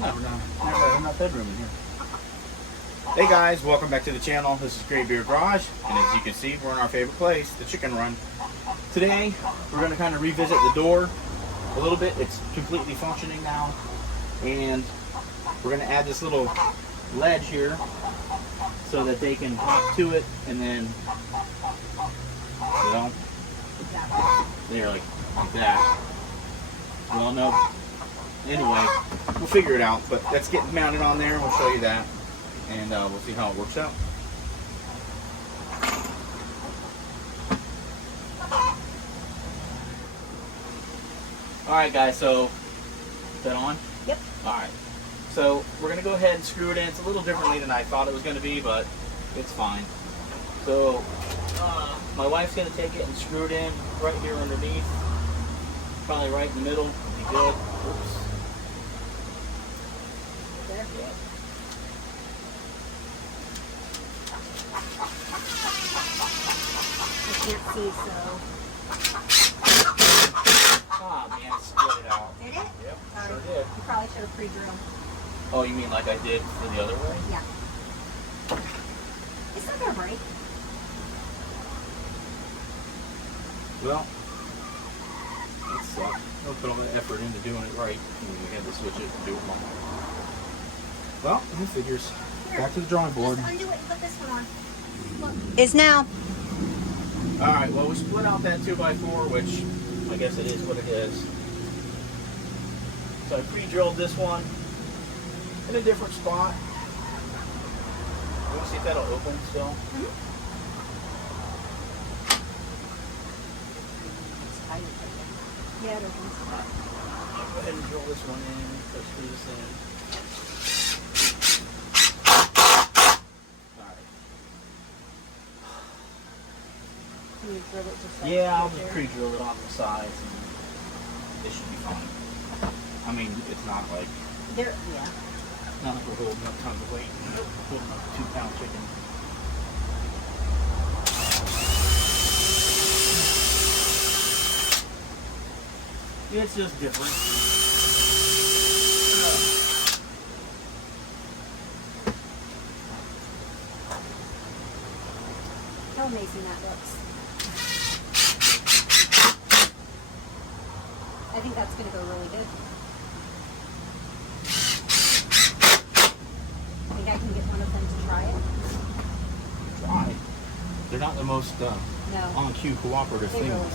Never enough bedroom in here. Hey guys, welcome back to the channel. This is Great Beer Garage, and as you can see, we're in our favorite place, the chicken run. Today, we're going to kind of revisit the door a little bit. It's completely functioning now, and we're going to add this little ledge here so that they can hop to it, and then, you know, they're like that. Well, no. Anyway, we'll figure it out, but that's getting mounted on there. We'll show you that, and we'll see how it works out. All right, guys, so is that on? Yep. All right, so we're gonna go ahead and screw it in. It's a little differently than I thought it was gonna be, but it's fine. So my wife's gonna take it and screw it in right here underneath, probably right in the middle. Be good. Oops. There. Yeah. I can't see, so. Ah, man, split it out. Did it? Yep, Sorry. sure did. You probably should have pre-drilled. Oh, you mean like I did for the other way? Yeah. It's not gonna break. Well, it's we'll put all the effort into doing it right, and we had to switch it and do it wrong. Well, who figures? Here, Back to the drawing board. just undo it and put this one on. Look. Is now. All right. Well, we split out that 2x4, which I guess it is what it is. So I pre-drilled this one in a different spot. You want to see if that'll open still? Mm-hmm. It's tight. Yeah, it opens. I'll go ahead and drill this one in. Let's screw this in. Can you drill it just like Yeah, I'll right just there? pre-drill it on the sides, and it should be fine. I mean, it's not like There, yeah. not like we're holding up tons of weight, holding up a 2-pound chicken. It's just different. How amazing that looks. I think that's going to go really good. I think I can get one of them to try it. Try. They're not the most No, on-cue cooperative they things. really aren't.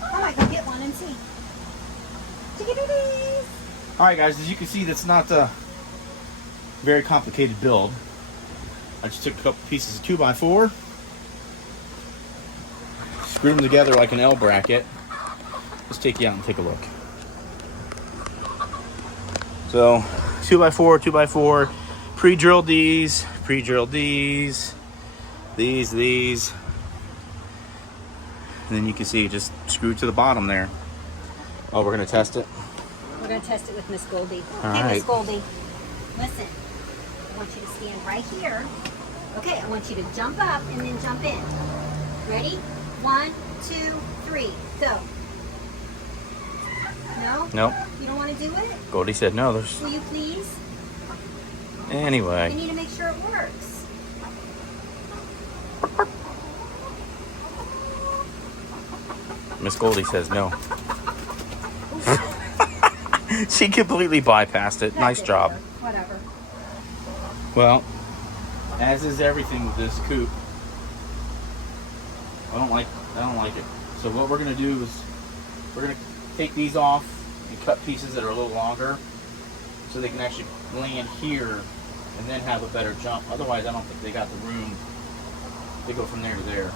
But I might go get one and see. Chickadee-dees! All right, guys. As you can see, that's not a very complicated build. I just took a couple pieces of 2x4, screwed them together like an L bracket. Let's take you out and take a look. So 2x4, 2x4, pre-drilled these, these. And then you can see it just screwed to the bottom there. Oh, we're gonna test it? We're going to test it with Miss Goldie. All Hey, right. Miss Goldie, listen. I want you to stand right here. Okay, I want you to jump up and then jump in. Ready? 1, 2, 3, go. No? Nope. You don't want to do it? Goldie said no. There's Will you please? We anyway. need to make sure it works. Miss Goldie says no. She completely bypassed it. That Nice didn't job. work. Whatever. Well, as is everything with this coop, I don't like it. So what we're gonna do is we're gonna take these off and cut pieces that are a little longer, so they can actually land here and then have a better jump. Otherwise, I don't think they got the room to go from there to there.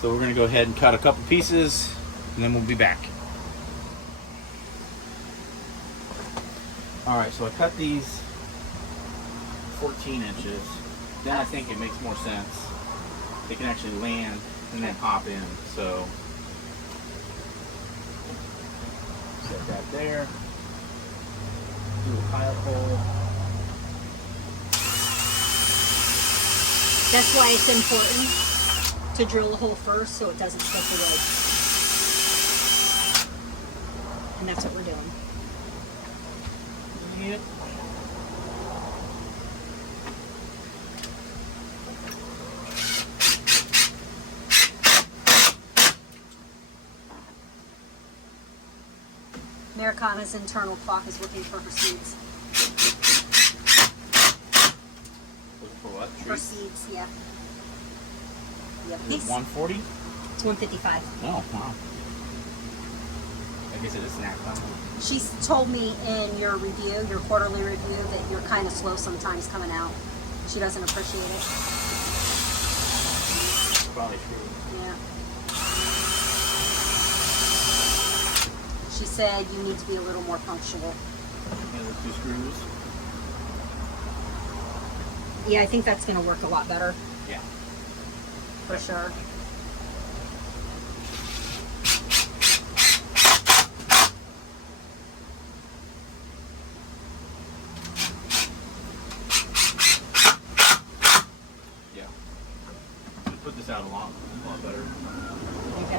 So we're gonna go ahead and cut a couple pieces, and then we'll be back. All right, so I cut these 14 inches. Then I think it makes more sense. They can actually land and then hop in. So set that there. Do a pilot hole. That's why it's important to drill the hole first so it doesn't slip the wood. And that's what we're doing. Yep. Americana's internal clock is looking for her seeds. For what? For seeds, yeah. Yep. Is it 140? It's 155. Oh, wow. I guess it is snack time. She told me in your review, your quarterly review, that you're kind of slow sometimes coming out. She doesn't appreciate it. Probably true. Yeah. She said you need to be a little more punctual. And the 2 screws. Yeah, I think that's going to work a lot better. Yeah. For sure. Yeah. Put this out a lot better. Okay.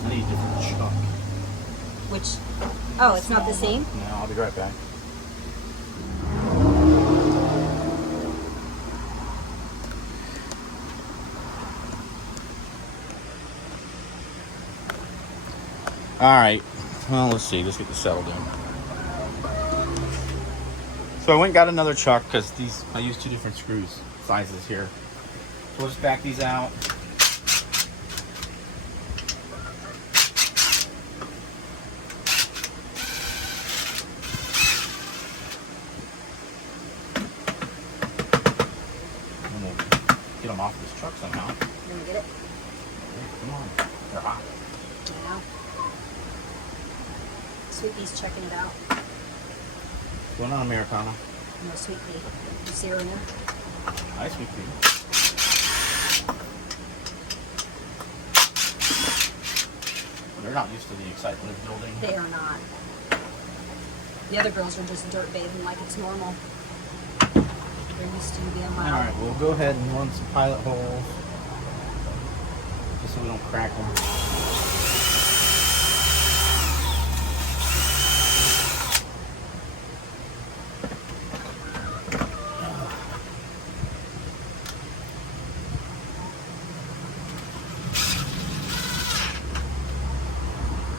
I need a different chuck. Which, oh, it's not the same? No, I'll be right back. Alright, well, let's see. Let's get this settled in. So I went and got another chuck because I use 2 different screws sizes here. So we'll just back these out. And we'll get them off this truck somehow. You want to get it? Come on, they're hot. I know. Sweet Pea's checking it out. What's going on, Americana? No, Sweet Pea. You see her in there? Hi, Sweet Pea. They're not used to the excitement of building. They are not. The other girls are just dirt bathing like it's normal. They're used to being loud. Alright, we'll go ahead and run some pilot holes. Just so we don't crack them.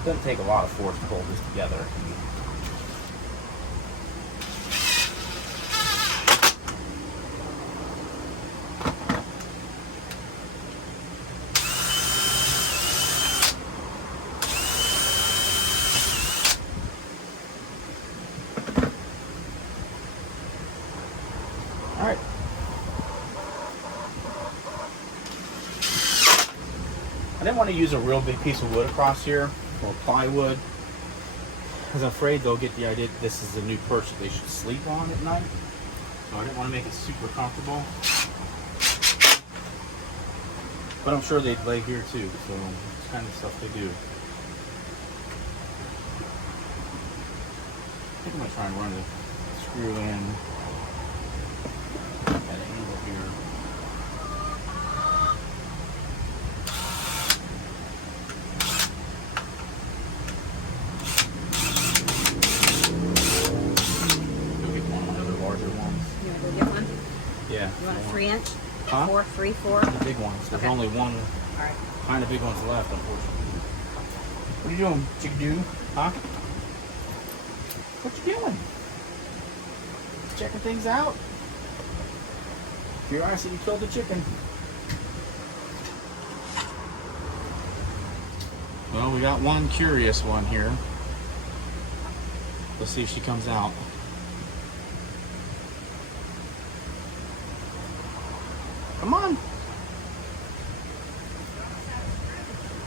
Doesn't take a lot of force to hold this together. All right. I didn't want to use a real big piece of wood across here, or plywood, because I'm afraid they'll get the idea that this is a new perch that they should sleep on at night. So I didn't want to make it super comfortable. But I'm sure they'd lay here too, so it's kind of stuff they do. I think I'm going to try and run the screw in at an angle here. Yeah. You want a 3-inch? Huh? 4, 3, 4? The big ones. There's Okay. only one All right. kind of big ones left, unfortunately. What are you doing, chickadoo? Huh? What you doing? Checking things out? Curiosity killed the chicken. Well, we got one curious one here. Let's see if she comes out. Come on.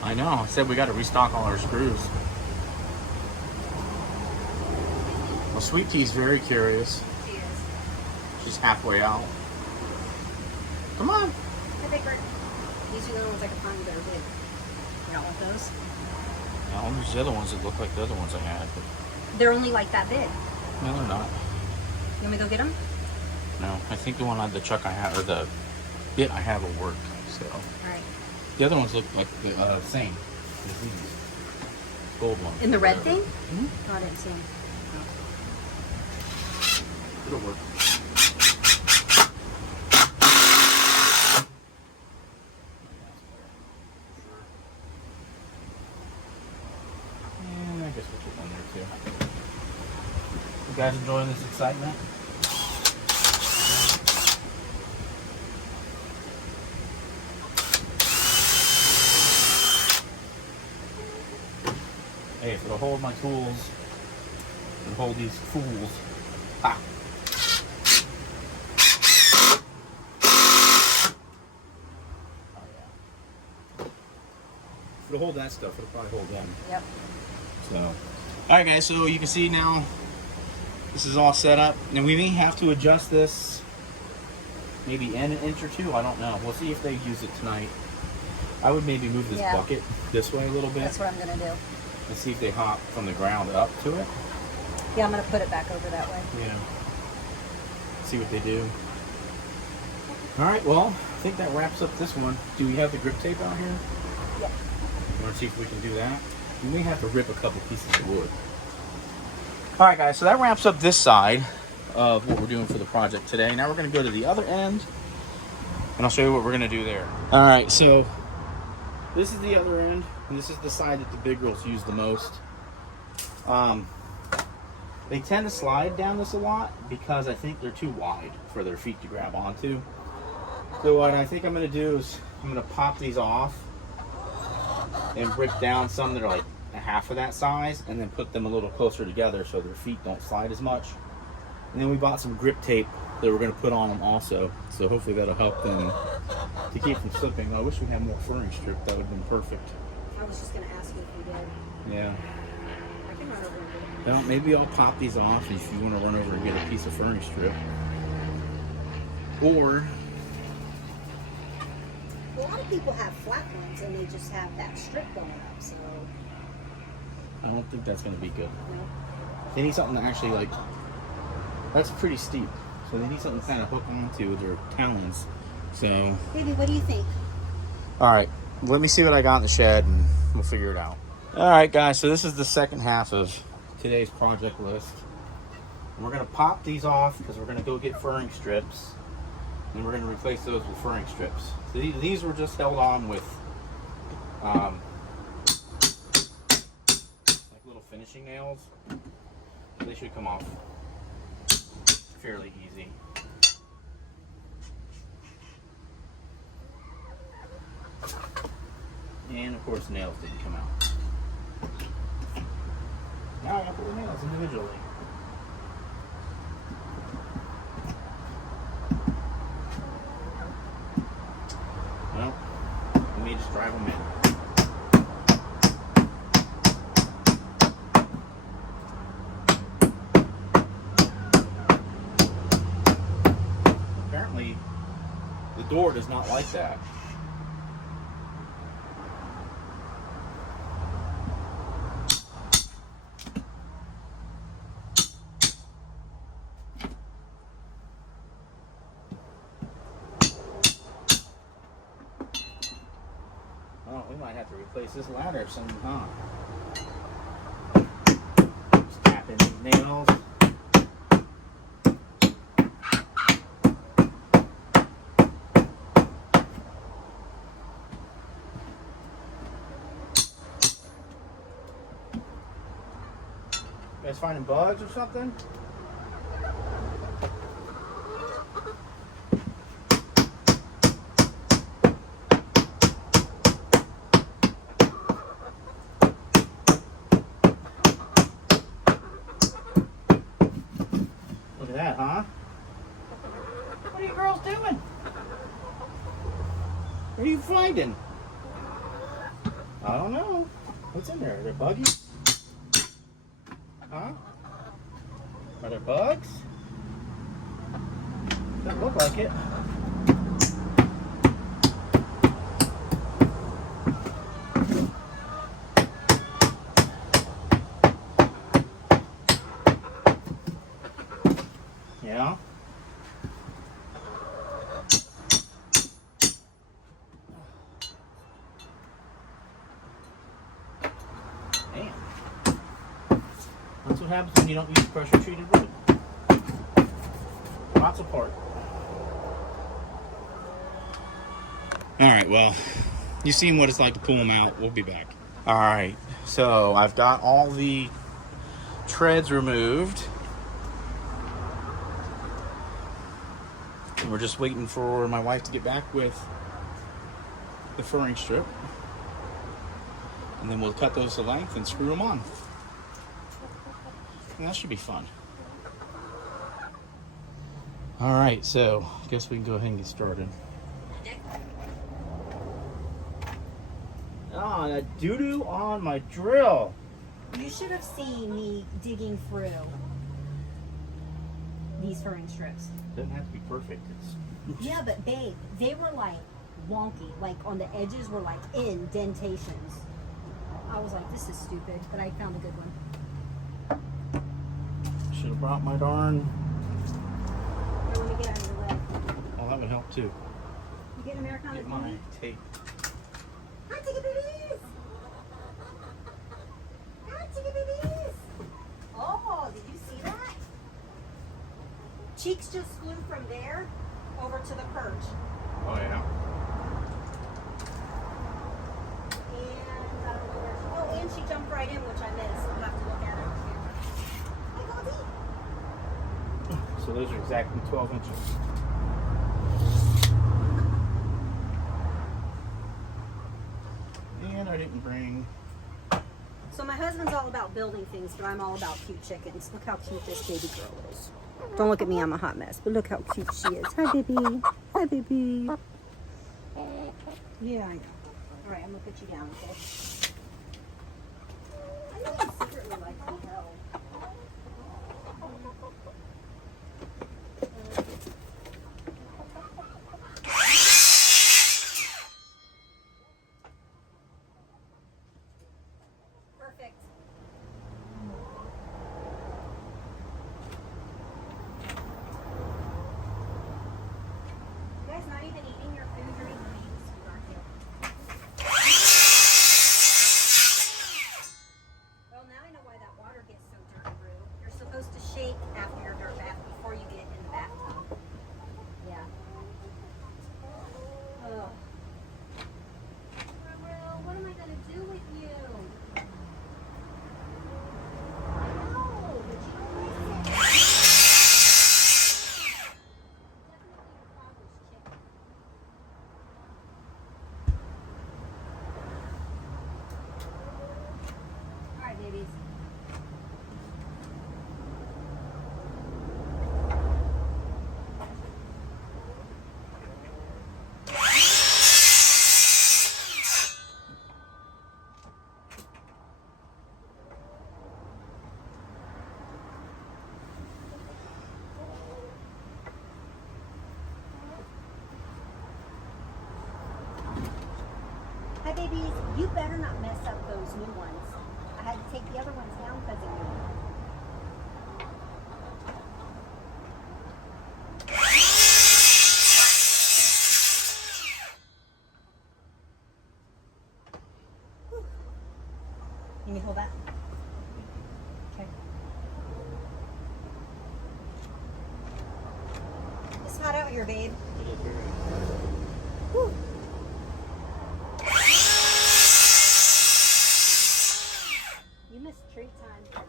I know. I said we got to restock all our screws. Well, Sweet Tea's very curious. She is. She's halfway out. Come on. Hey, Big Bird. These are the ones I can find that are big. You don't want those? Now, there's the other ones that look like the other ones I had. But They're only like that big. no, they're not. You want me to go get them? No, I think the one on the chuck I have, or the bit I have will work. So. All right. The other ones look like the same as these. Gold one. In the red thing? Mm-hmm. Oh, I didn't see them. It'll work. And I guess we'll put one there too. You guys enjoying this excitement? Hey, if it'll hold my tools and hold these fools. Ha! Oh yeah. If it'll hold that stuff, it'll probably hold them. Yep. So, alright guys, so you can see now this is all set up. And we may have to adjust this maybe an inch or two. I don't know. We'll see if they use it tonight. I would maybe move this bucket this way a little bit. That's what I'm going to do. And see if they hop from the ground up to it. Yeah, I'm going to put it back over that way. Yeah. See what they do. Alright, well, I think that wraps up this one. Do we have the grip tape out here? Yeah. You want to see if we can do that? We may have to rip a couple pieces of wood. Alright guys, so that wraps up this side of what we're doing for the project today. Now we're going to go to the other end, and I'll show you what we're going to do there. Alright, so this is the other end, and this is the side that the big girls use the most. They tend to slide down this a lot because I think they're too wide for their feet to grab onto. So what I think I'm going to do is I'm going to pop these off and break down some that are like a half of that size, and then put them a little closer together so their feet don't slide as much. And then we bought some grip tape that we're going to put on them also, so hopefully that'll help them to keep from slipping. I wish we had more furring strip. That would have been perfect. I was just going to ask you if you did. Yeah. I can run over and do it. Well, maybe I'll pop these off if you want to run over and get a piece of furring strip. Or A lot of people have flat ones and they just have that strip going up, so. I don't think that's going to be good. No. They need something to actually, like, that's pretty steep. So they need something to kind of hook onto with their talons. So. Baby, what do you think? Alright, let me see what I got in the shed and we'll figure it out. Alright guys, so this is the second half of today's project list. We're going to pop these off because we're going to go get furring strips. And we're going to replace those with furring strips. So these were just held on with like little finishing nails. They should come off fairly easy. And of course, nails didn't come out. Now I gotta put the nails individually. Well, we may just drive them in. Apparently, the door does not like that. Oh, we might have to replace this ladder somehow. Just tapping these nails. You guys finding bugs or something? Look at that, huh? What are you girls doing? What are you finding? I don't know. What's in there? Are there buggies? Huh? Are there bugs? Doesn't look like it. Yeah. happens when you don't use pressure treated wood. Lots apart. Alright, well, you've seen what it's like to pull them out. We'll be back. Alright, so I've got all the treads removed. And we're just waiting for my wife to get back with the furring strip. And then we'll cut those to length and screw them on. And that should be fun. Alright, so I guess we can go ahead and get started. Ah, that doo-doo on my drill. You should have seen me digging through these furring strips. Doesn't have to be perfect. It's Yeah, but babe, they were like wonky. Like on the edges were like indentations. I was like, this is stupid, but I found a good one. should have brought my darn. Here, let me get out of your way. Oh, that would help too. You get Americana Get my Beauty? tape. Hi, Ticket Babies! Hi, Ticket Babies! Oh, did you see that? Cheeks just flew from there over to the perch. Oh yeah. And I don't know where she, oh, and she jumped right in, which I missed. I'll have to look at her on camera. Hi, Goldie! So those are exactly 12 inches. And I didn't bring. So my husband's all about building things, but I'm all about cute chickens. Look how cute this baby girl is. Don't look at me, I'm a hot mess, but look how cute she is. Hi, baby. Hi, baby. Yeah, I know. All right, I'm gonna put you down, okay? I know you secretly like to be held. Perfect. You guys not even eating your food during the meetings, aren't you? Well, now I know why that water gets so dirty, Rue. You're supposed to shake after your dirt bath before you get in the bathtub. Yeah. Ugh. Rue, what am I gonna do with you? Alright, babies. Hi, babies. You better not mess up those new ones. I had to take the other ones down because of you. Whew. Can you hold that? Okay. It's hot out here, babe. Whew. You missed treat time.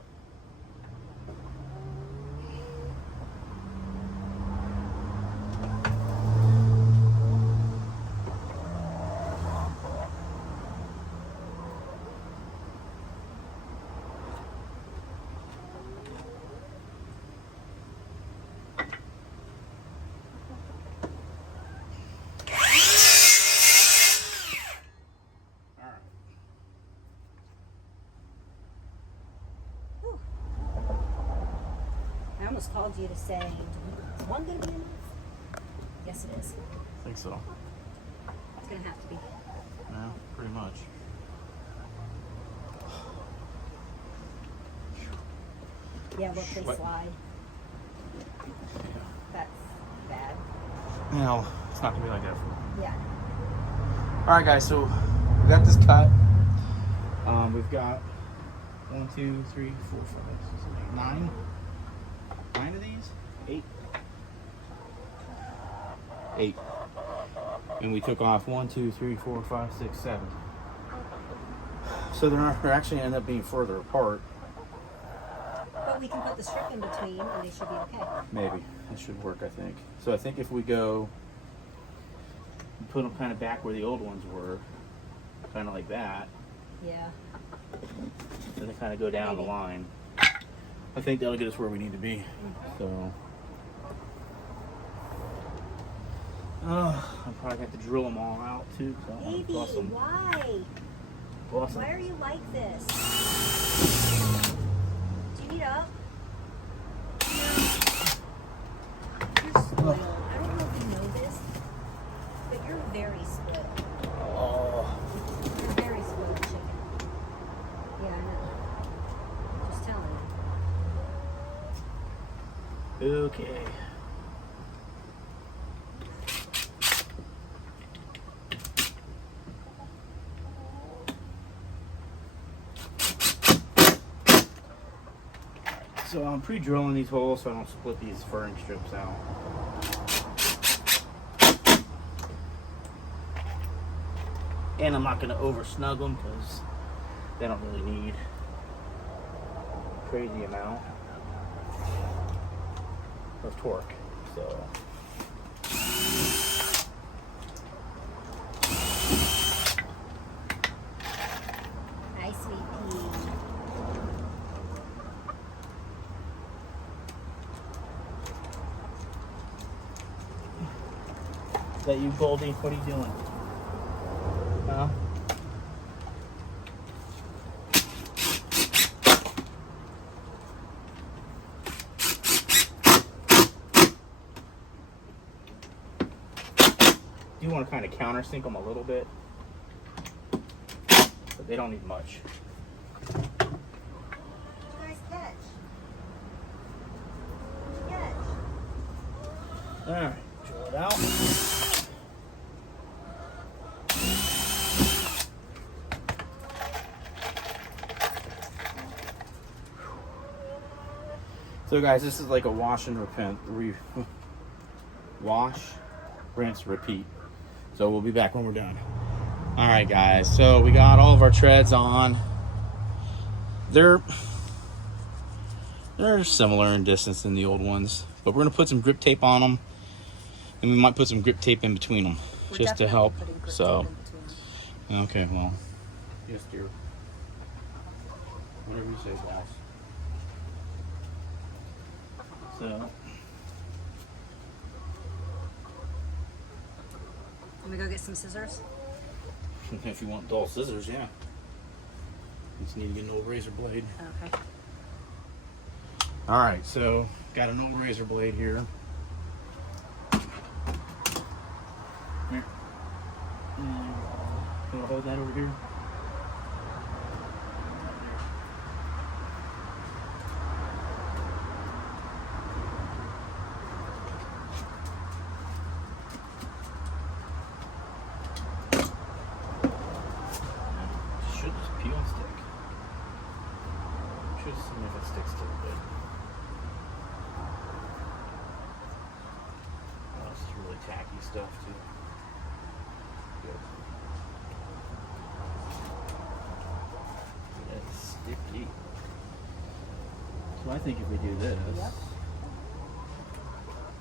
Whew. I almost called you to say, is one going to be enough? Yes, it is. I think so. It's going to have to be. Yeah, pretty much. Yeah, look, they What? slide. That's bad. No, it's not gonna be like that. Yeah. All right, guys. So we got this cut. We've got 1, 2, 3, 4, 5, 6, 7, 8, 9. 9 of these? 8. 8. And we took off 1, 2, 3, 4, 5, 6, 7. So they're actually end up being further apart. But we can put the strip in between and they should be okay. Maybe. That should work, I think. So I think if we go put them kind of back where the old ones were, kind of like that. Yeah. And they kind of go down the line. I think that'll get us where we need to be. Mm-hmm. So, I'll probably have to drill them all out too. Baby, why? Why are you like this? Do you need up? You're spoiled. I don't know if you know this, but you're very spoiled. Oh. You're very spoiled chicken. Yeah, I know. Just telling you. Okay. So I'm pre-drilling these holes so I don't split these furring strips out. And I'm not going to over snug them because they don't really need a crazy amount of torque. So Hi, sweet pea. is that you, Goldie? What are you doing? Huh? Do want to kind of countersink them a little bit, but they don't need much. Nice catch. Catch. All right, drill it out. So guys, this is like a wash and wash, rinse, repeat. So we'll be back when we're done. All right, guys. So we got all of our treads on. They're similar in distance than the old ones, but we're gonna put some grip tape on them, and we might put some grip tape in between them just to help. So, okay, well, yes, dear. Whatever you say, guys. So, Let me go get some scissors. if you want dull scissors, yeah. You just need to get an old razor blade. Okay. All right, so got an old razor blade here. Here. Can I hold that over here? Should just peel and stick. Should see if it sticks to the bit. Oh, this is really tacky stuff too. Good. That's sticky. So I think if we do this, Yep.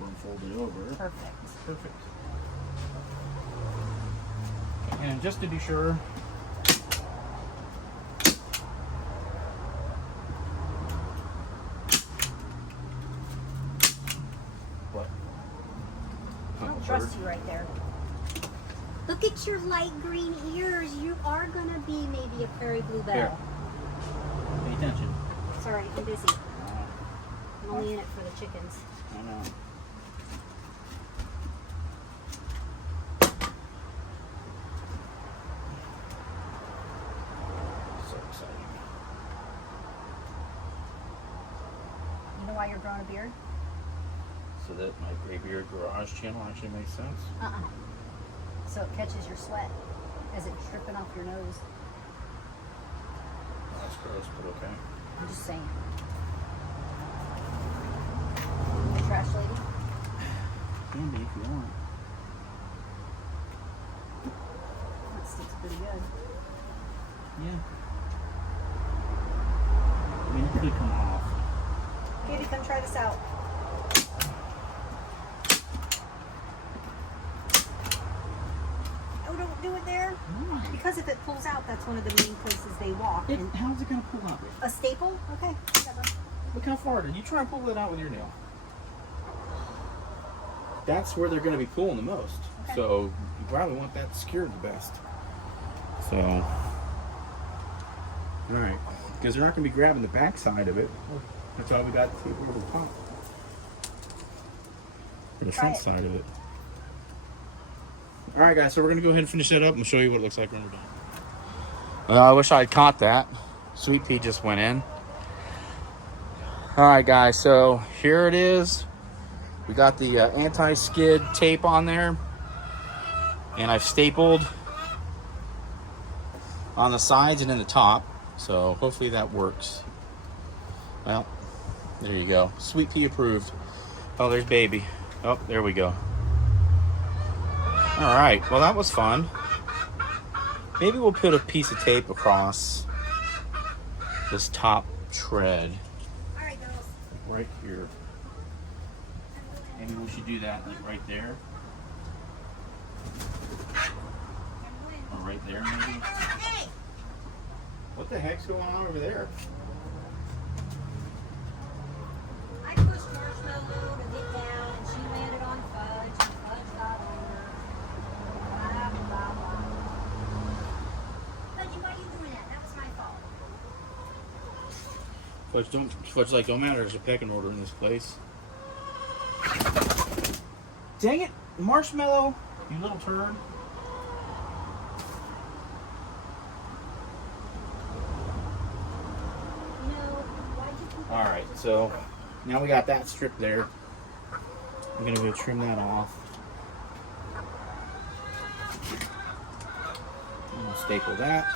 then fold it over. Perfect. Perfect. And just to be sure, what? I don't trust you right there. Look at your light green ears. You are gonna be maybe a prairie bluebell. Here. Pay attention. Sorry, I'm busy. I'm only in it for the chickens. I know. So exciting. You know why you're growing a beard? So that my Graybeard Garage channel actually makes sense. So it catches your sweat as it's dripping off your nose. That's gross, but okay. I'm just saying. Trash lady. Can be if you want. That sticks pretty good. Yeah. I mean, it could come off. Katie, come try this out. Oh, don't do it there. Why? Because if it pulls out, that's one of the main places they walk. And How's it gonna pull out? a staple? Okay, whatever. Look how far. Did you try and pull it out with your nail? That's where they're gonna be pulling the most. Okay. So you probably want that secured the best. So, all right, because they're not gonna be grabbing the back side of it. That's why we got the over the top. Or the front side of it. All right, guys, so we're gonna go ahead and finish that up and show you what it looks like when we're done. Well, I wish I had caught that. Sweet pea just went in. All right, guys, so here it is. We got the anti-skid tape on there, and I've stapled on the sides and in the top, so hopefully that works. Well, there you go. Sweet pea approved. Oh, there's baby. Oh, there we go. All right, well, that was fun. Maybe we'll put a piece of tape across this top tread. All right, girls. Right here. Maybe we should do that like right there. Or right there, maybe. Hey! What the heck's going on over there? I pushed Marshmallow to get down, and she landed on Fudge, and Fudge got on her. Blah, blah, blah. Fudgy, why are you doing that? That was my fault. Fudge like, don't matter, there's a pecking order in this place. Dang it, Marshmallow, you little turd. All right, so now we got that strip there. I'm gonna go trim that off. I'm gonna staple that.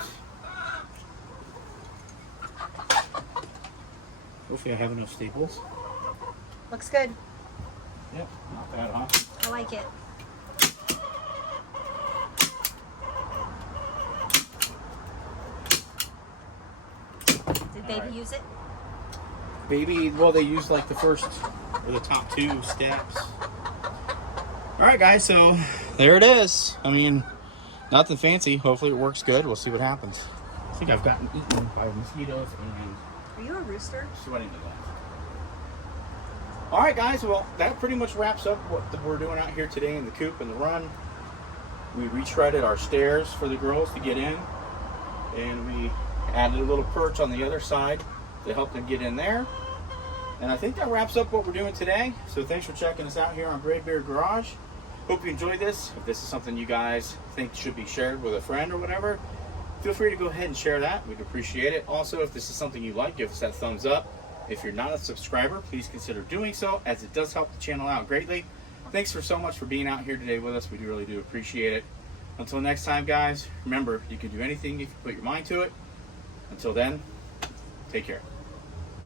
Hopefully I have enough staples. Looks good. Yep, not bad, huh? I like it. Did baby use it? Baby, well, they used like the first or the top 2 steps. All right, guys, so there it is. I mean, nothing fancy. Hopefully it works good. We'll see what happens. I think I've gotten eaten by mosquitoes and Are you a rooster? sweating to death. All right, guys, well, that pretty much wraps up what we're doing out here today in the coop and the run. We retreaded our stairs for the girls to get in, and we added a little perch on the other side to help them get in there. And I think that wraps up what we're doing today. So thanks for checking us out here on Gray Beard Garage. Hope you enjoyed this. If this is something you guys think should be shared with a friend or whatever, feel free to go ahead and share that. We'd appreciate it. Also, if this is something you like, give us that thumbs up. If you're not a subscriber, please consider doing so, as it does help the channel out greatly. Thanks so much for being out here today with us. We really do appreciate it. Until next time, guys, remember, you can do anything if you put your mind to it. Until then, take care.